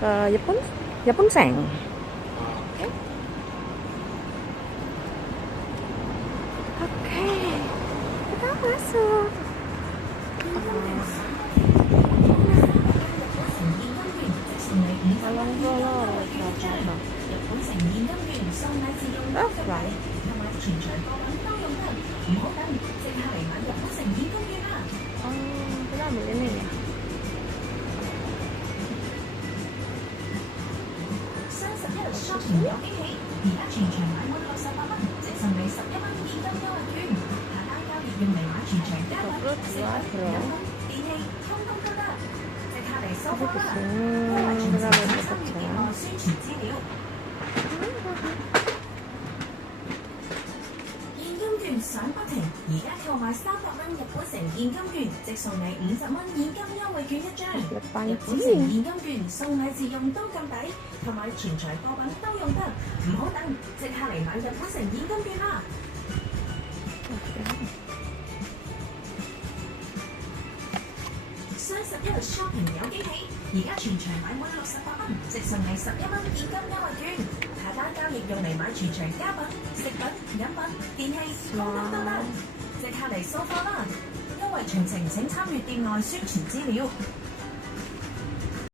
예쁜 생. 오케이. 다 왔어. That's right. cái đó mình cái này nè. Shopping 有驚喜，而家全場買滿68蚊，即送你11蚊現金優惠券。下單交易用嚟買全場家品、食品、飲品、電器，通通都得。即刻嚟收貨啦！優惠全程3月內宣傳資料。現金券上不停，而家購買300蚊日本城現金券，即送你50蚊現金優惠券一張。日本城現金券送禮自用都咁抵。購買全場貨品都用得，唔好等，即刻嚟買日本城現金券啦！雙11日 shopping 有驚喜，而家全場買滿68蚊，即送你11蚊現金優惠券。下單交易用嚟買全場家品、食品、飲品、電器，通通都得，即刻嚟掃貨啦！優惠詳情請參閱店內宣傳資料。